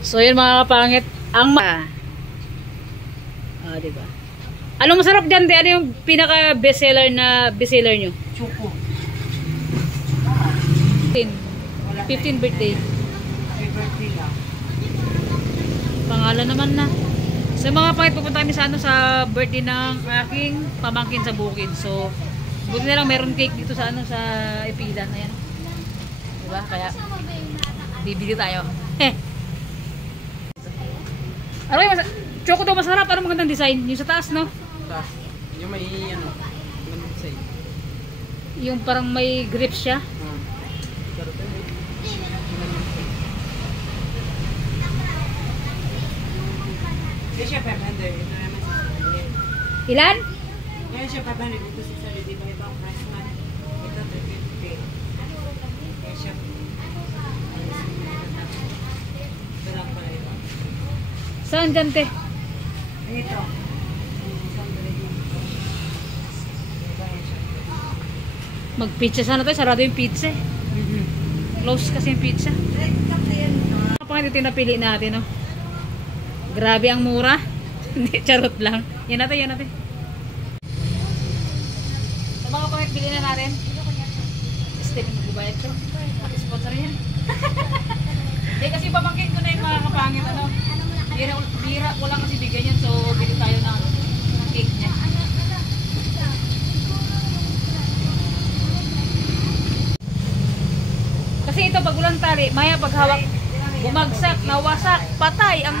So yun mga kapangit, ang diba? Anong masarap dyan? Ano yung pinaka bestseller na bestseller nyo? Choco. 15 birthday. Happy birthday lang. Pangalan naman na. So mga kapangit, pupunta kami sa sa birthday ng aking pamangkin sa bukid. So buti na lang meron cake dito sa sa Ipilan. Ayan. Diba? Kaya bibili tayo. Ano yung choco daw masarap? Ano magandang design? Yung sa taas, no? Taas. Yung may magandang design. Yung parang may grip siya. Siya 500. Ilan? Yan siya 500. Ito 600. Diba ito ang price man? Ito 350. Kaya siya. Ito lang pala ito. Saan dyan, te? Ito. Mag-pizza sana tayo. Sarado yung pizza. Close kasi yung pizza. Kapag ito yung napili natin, no? Grabe ang mura. Hindi, charot lang. Yan natin, yan natin. So mga pangit, bilhin na natin. Step mo gubayad ko. Sponsor yan. Hindi kasi pamangkin ko na yung mga kapangit. Ano? Bira, walang kasi bigyan yan. So, bili tayo ng cake niya. Kasi ito, pag ulang tali, maya paghawak, bumagsak, nawasak, patay ang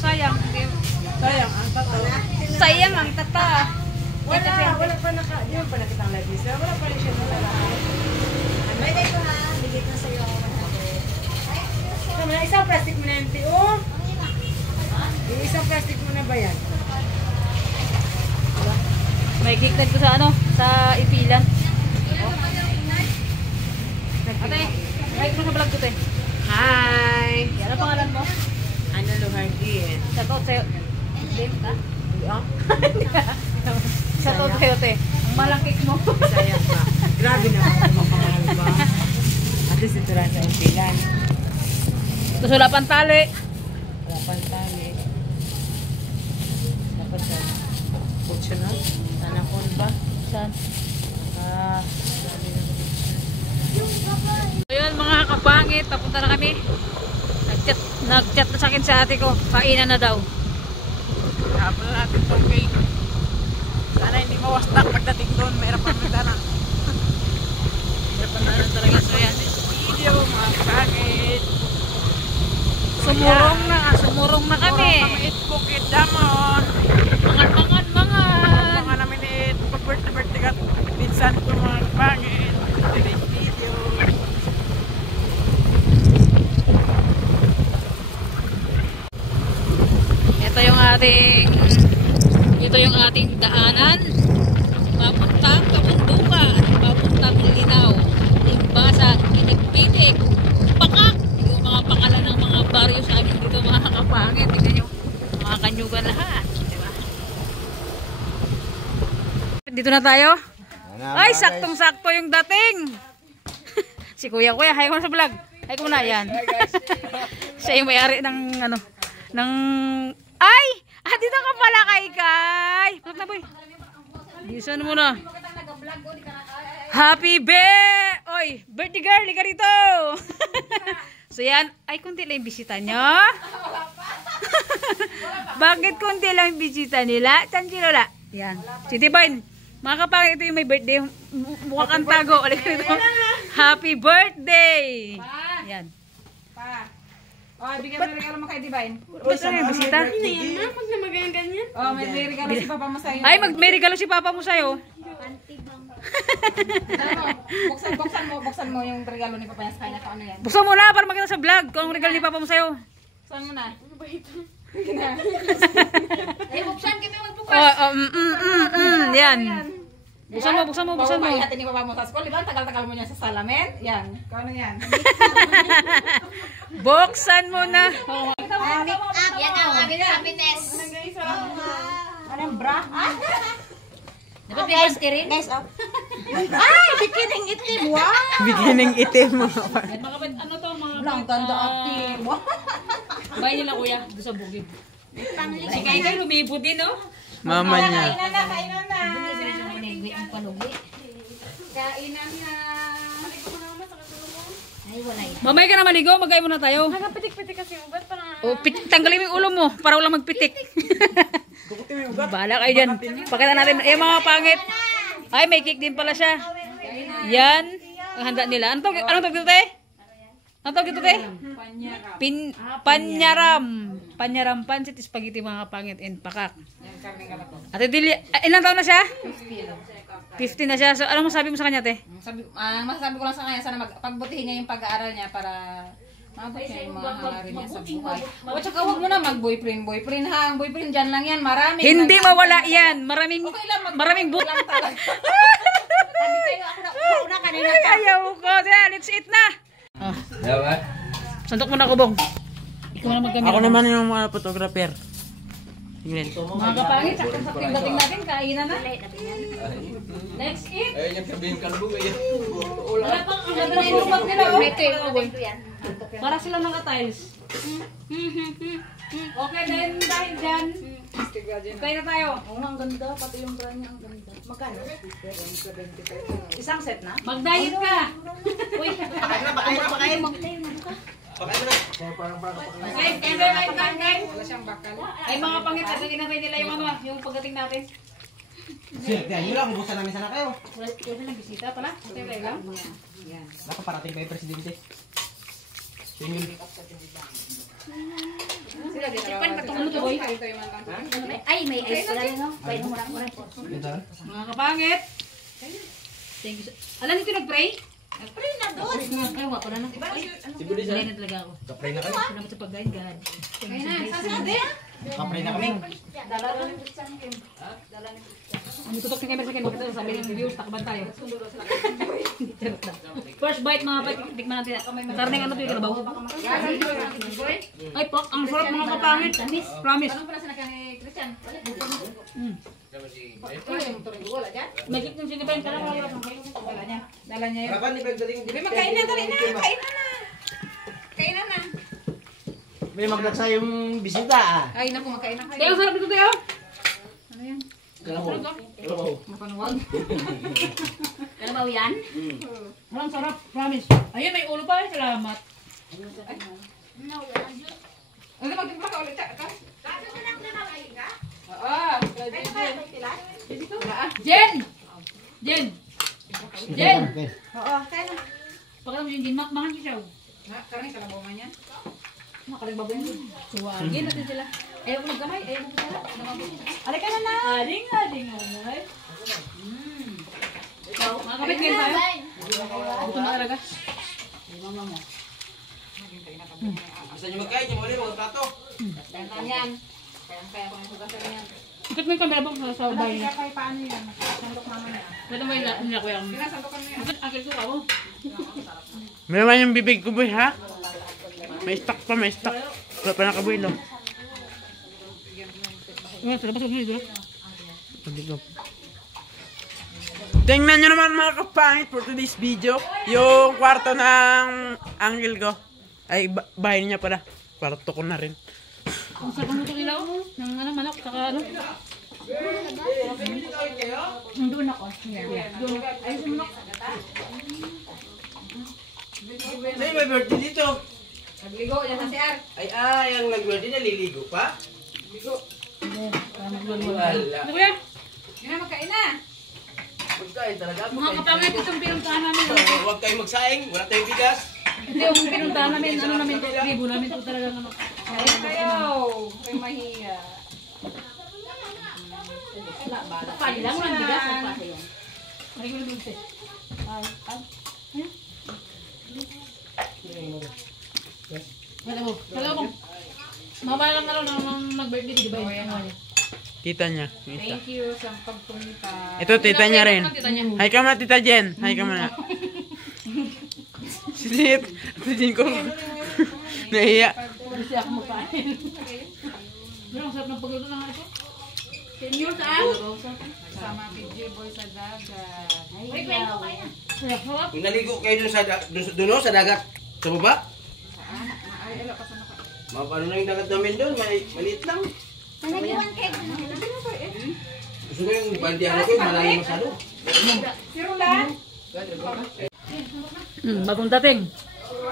sayang. Sayang ang tata. Sayang ang tata. Wala pa di mo pa nakita ang live sir. Wala pa rin siya nalalaman. May dito ha, bigit na sa'yo ako. Tama na, isang plastic mo na yung oh. Yung isang plastic mo na ba yan? May gigtad ko sa sa Ipilan. Ate, like mo sa vlog ko, te. Hi! Ano pangalan mo? Ano Luhardin? Shoutout sa'yo. Dave ka? Yeah. Shoutout sa'yo, te. Ang malangkik mo. Sayang pa. Grabe naman ang mapamahal ba? At least ito lang sa Ipilan. Gusto wala pang tali. Wala pang tali. Tapos sa kutso na? Sana kon ba? Saan? Dami na. Ayun mga kapangit, papunta na kami. Nag-chat na sa akin sa ate ko. Kainan na daw. Kapal natin itong cake. Sana hindi mawastak pagdating doon. Mayroon pang nagdana. Mayroon pang nagdana talaga. So yan, this video mga kapangit. Sumurong na kami. Pamait Bukid Damon. Mangan. Mga namin pag-birthday ka. Pinsan ko mga kapangit. Today's video. Ito yung ating daanan. Papuntang Kabundukan, papuntang Linaw, Limbasa, Pitik-Pitik, Pakak. Yung mga pangalan ng mga baryo sa amin dito mga kapangit. Tingnan nyo, mga kanyugan lahat. Diba? Dito na tayo. Ay, saktong-sakto yung dating. Si Kuya, hi ko na sa vlog. Hi ko na yan. Siya yung may-ari ng ay! Dito ka pala kay. Pasok na, boy. Bilisan mo na. Happy birthday girl, liga rito. So yan, ay kunti lang yung bisita nyo. Bakit kunti lang yung bisita nila? Chanchilala. Yan. City Boy, mga kapangit, ito yung may birthday. Mukha kang tago. Happy birthday. Yan. Oh, bigyan mo regalo mo kay Divine. Basta may bisita. Pag na ganyan. Oh, may regalo si Papa mo sa'yo. Ay, may regalo si Papa mo sa'yo. Buksan mo yung regalo ni Papa niya sa kanya. Ano yan? Buksan mo na para makita sa vlog kung anong regalo ni Papa mo sa'yo. Buksan mo na. Ano ba ito? Buksan kami magbukas. Yan. Buksan mo. Papayatin ni Papa mo sa school. Diba? Tagal-tagal mo niya sa salamin. Yan. Kung ano yan? Buksan mo na. Yan ang aming happiness. Anong bra? Dapat may guys, rin? Guys, oh. Ay, bikining itim. Wow. Bikining itim mga At mga ano to, mga Ang ganda ate. Wow. bahay nila kuya, doon sa bukid. Si Kay lumipot din, no? Mama niya. Kainan na, kainan na. Ang panugi. Kainan na. Ay, wala yun. Mamay ka na maligo, magay muna tayo. Nakapitik-pitik kasi yung ugat parang... O, tanggalin mo yung ulo mo, para walang magpitik. Bahala kayo dyan. Pakita natin. Mga pangit. Ay, may cake din pala siya. Yan. Ang handa nila. Anong tawag dito, te? Anong tawag dito, te? Panyaram. Panyaram, pancit, spaghetti, mga pangit, and pakak. Ate Dili, ilang taon na siya? 15 na siya. So, ano masabi mo sa kanya, te? Masasabi ko lang sa kanya, sana pagbutihin niya yung pag-aaral niya para maabot niya yung mga hangarin niya sa buhay. O tsaka huwag mo na mag-boyfriend ha. Ang boyfriend dyan lang yan, marami. Hindi mawala yan. Maraming lang talaga. Sabi kayo, ako na una kanina. Ay, ayaw ko. Sige, let's eat na. Oh. Sandok mo na ako, Bong. Ikaw na magkamera. Ako naman yung mga photographer. Tingnan. Mga kapangit, sakto-sakto yung dating natin. Kainan na. Let's eat. Ayun yung sabihin kalbo kayo. Wala pang ang ganda ng lumag nila. Oh. Para sila naka-tiles. Okay, then dahil dyan, kaya na tayo. Ang ganda, pati yung brand niya, ang ganda. Magkano? Isang set na? Mag-diet ka. Uy. Pakain mo na. Guys, guys. Wala siyang bakal. Ay, mga pangit, at inatay nila yung ano, yung pagdating natin. Sir, kaya nyo lang, ubusan namin sana kayo. Wala lang bisita pala. Tayo lang. Baka parating pa yung presidente. Tingin. Sila din Ano to, boy? Ay, may ice pala rin, no? Pwede mo lang. Mga kapangit. Thank you. Alam nito nag-pray? Pray na doon. Ay, wala pala na. Si Budis Hindi na talaga ako. Kapray na kayo. Salamat sa pag-guide, God. Kaya na, sasabi. Kapray na kami. Dala rin yung Christian Kim. Dala ni Christian. Ang tutok ng camera sa akin, bakit sabi ng viewers, takban tayo. First bite, mga bite, tikman natin. Karneng ano ito yung kalabaw? Ay, pak, ang sarap mga kapangit. Promise. Anong pala sinakyan ni Christian? Mm. Wala yung motor yung wala dyan. May kit yung sinipin, kaya wala lang. Dala niya. Dala niya yun. Harapan ni pagdating. Hindi, magkain na, dali na. Kain na na. Kain na na. May magdagsa yung bisita ah. Ay, naku, magkain na Kaya kayo. ang sarap dito, Teo. Ano yan? Kalabaw. Mapanuwag. Kalabaw yan? Ang sarap, promise. Ayun, may ulo pa. Salamat. Ano, magtimpla ka ulit. Oo. Jen! Jen! Jen! Oo, kaya na. Pakita mo yung Jen, mangan siya. Karang kalabaw man yan. Makaligbaboy mo. Suwagin natin sila. Ayaw ko magkamay, ayaw ko pala. Alay ka na na. Aling, nanay. Mga kapit ngayon tayo. Gusto na talaga. Gusto nyo magkain, nyo muli mga plato. Dantan yan. Kaya ko yung sugasan yan. Ikot mo yung camera box sa bahay niya. Kaya paano yan? Sandok naman yan. Pwede mo yung nila ko yung... Sinasandokan mo yan. Ikot, akil ko ako. May naman yung bibig ko, boy, ha? May stock pa, may stock. Wala pa nakabuilo. Sa labas, huwag nyo dito. Tingnan nyo naman mga kapangit for today's video. Yung kwarto ng uncle ko. Ay, bahay niya pala. Kwarto ko na rin. Ang sarap mo ito ilaw. Ng ano, manok, saka ano. Doon ako. Doon. Ayos yung manok. May birthday dito. Nagligo, yan na si Ar. Ay, ang nag-birthday naliligo pa? Wala. Ano kuya? Yun na, magkain na. Magkain talaga. Mga kapangit, itong pinuntahan namin. Huwag kayong magsaing, wala tayong bigas. Ito yung pinuntahan namin, ano namin, tribo namin ito talagang ano. Kain kayo. Kayo mahiya. Pali lang lang bigas. Ang pasa yan. Ay, ko na dulce. Wala mo. Talaga mo. Mamaya lang na lang nang nag-birthday, di ba yun? Tita niya. Yung isa. Thank you sa pagpunta. Ito, tita niya rin. Tita niya. Hi ka muna, tita Jen. Hi ka muna. Sinit. Tita Jen ko. Nahiya. Kasi ako magkain. Pero ang sarap ng pagluto ng ito. Senior saan? Kasama PJ Boy sa dagat. Uy, kwento kayo. Yung naligo kayo doon sa dagat. Sa baba? Ay, alo, kasama ka. Ano na yung dagat namin doon? Maliit lang. Nanagiwan kayo. Gusto ko yung bandihan ko, malalim masyado. Bagong dating.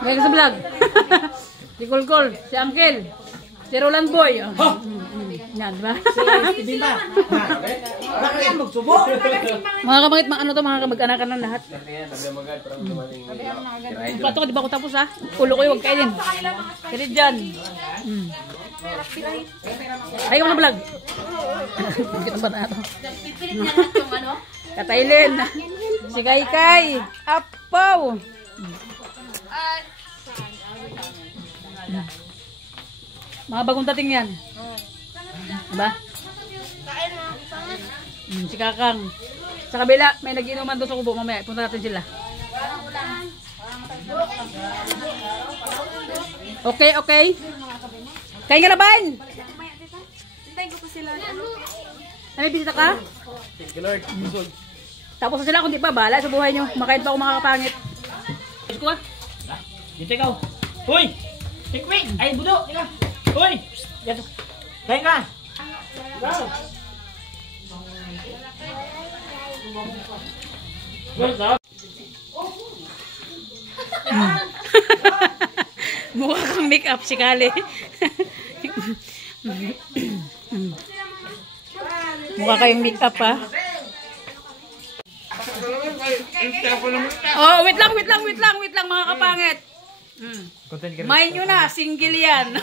Ngayon sa vlog. Si Kulkul, si Uncle, si Roland Boy. Yan, di ba? Mga kamangit, ano to, mga kamag-anakan ng lahat. Plato ko, di ba ako tapos ha? Ulo ko yung huwag kainin. Kaya dyan. Ayaw na vlog. Kita ba na ito? Kataylin. Si Kaykay. Apaw. Mga bagong dating yan. Diba? Si Kakang. Sa kabila, may nagiinuman doon sa kubo. Mamaya, punta natin sila. Okay, okay. Kain ka na ba? Hintayin ko pa sila. May bisita ka? Thank you, Lord. Tapos na sila, kung di pa, bahala sa buhay nyo. Makain pa ako mga kapangit. Gusto ko ah. Dito ikaw. Hoy! Tikwi! Ay, budo! Tika! Hoy! Dito. Kain ka! Mukha kang make up si Kali. Mukha kayong make up ha. Oh, wait lang mga kapangit. Main nyo na, single yan.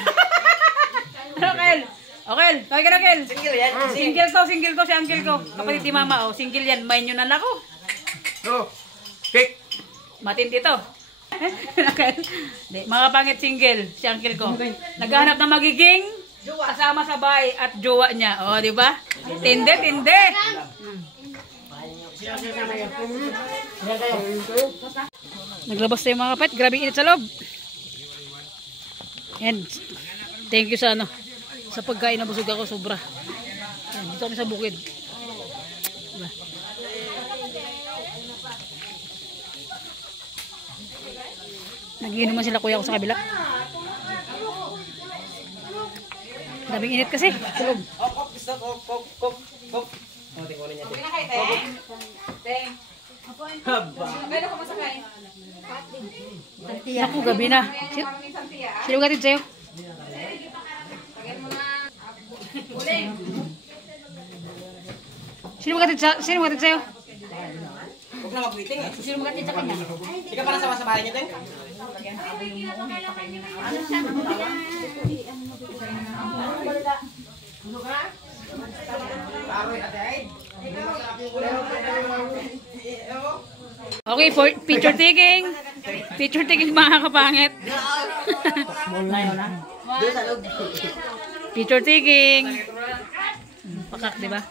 Okay. Okay, kawin ka na, Kel. Single to si uncle ko. Kapatid ni mama, oh. Single yan, main nyo na lako. No. Cake. Matindi to. Mga kapangit single, si uncle ko. Naghahanap na magiging kasama sa bahay at jowa niya. Oh, di ba? Tinde. Naglabas tayo mga kapatid. Grabe init sa loob. And thank you sa sa pagkain na busog ako sobra. Yan, dito kami sa bukid. Diba? Nagiinuman sila kuya ko sa kabila. Daming init kasi. Tulog. Kok. Oh, tingnan niya. Naku, gabi na. Sino gatid sa'yo? Sino gatid sa'yo? Huwag na magwiting eh. Sino gatid sa kanya? Ika para sama sa bahay niya, Teng. Okay, for picture taking. Picture taking mga kapangit. Picture taking. Pakak, di ba?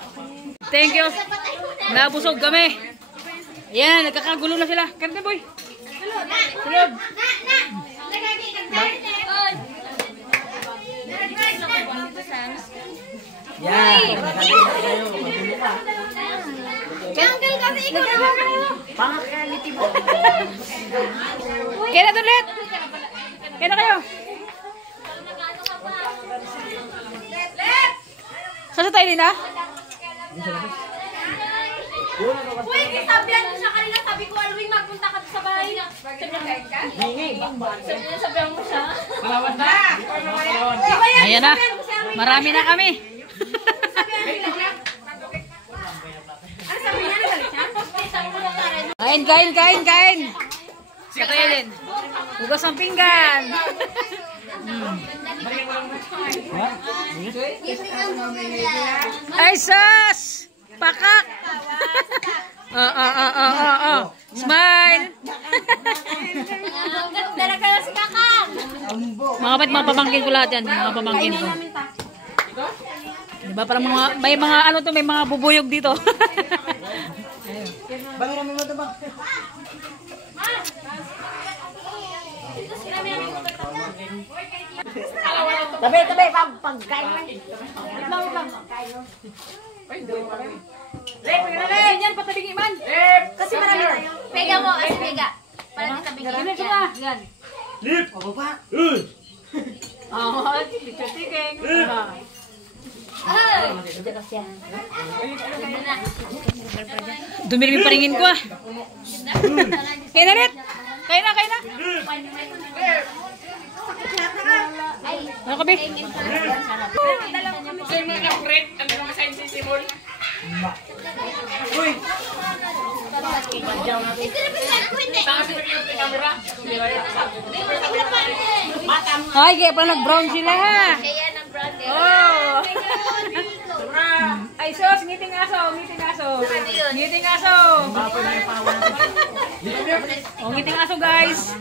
Thank you. Nabusog kami. Ayan, nagkakagulo na sila. Kante boy. Tulog. Yan! Uncle kasi ikaw na. Pang-reality mo! Kaya na ulit. Kaya na kayo. Saan sa tayo din ha? Uy, sabihan mo siya kanina. Sabi ko, Alwin, magpunta ka sa bahay. Sabi niya, sabihan mo siya. Palawan na! Ayan na. Marami na kami. Ano sabi niya? Nagalit siya? Kain. Katayo din. Hugas ang pinggan. Ay, sus! Pakak! Smile! Dala ka na si Kakang. Mga kapit, mga pamangkin ko lahat yan. Mga pamangkin ko. Diba parang may mga ano to, may mga bubuyog dito. Bangin namin mo ito bang? Tabi, pagkain lang. Yan, patabingi man. Kasi marami tayo. Pega mo, as pega. Para kita bigyan. Yan. Lip! O baba. Oh, tiking. Ay! Dumilimi pa ringin ko ah. Kaya na rin. Kaya na. Ano ka, Be? Uy! Ay, kaya pa nag-brown sila ha. Kaya ng brand eh. Oh. Ay, sos, ngiting aso. Ngiting aso. Oh, ngiting aso, guys.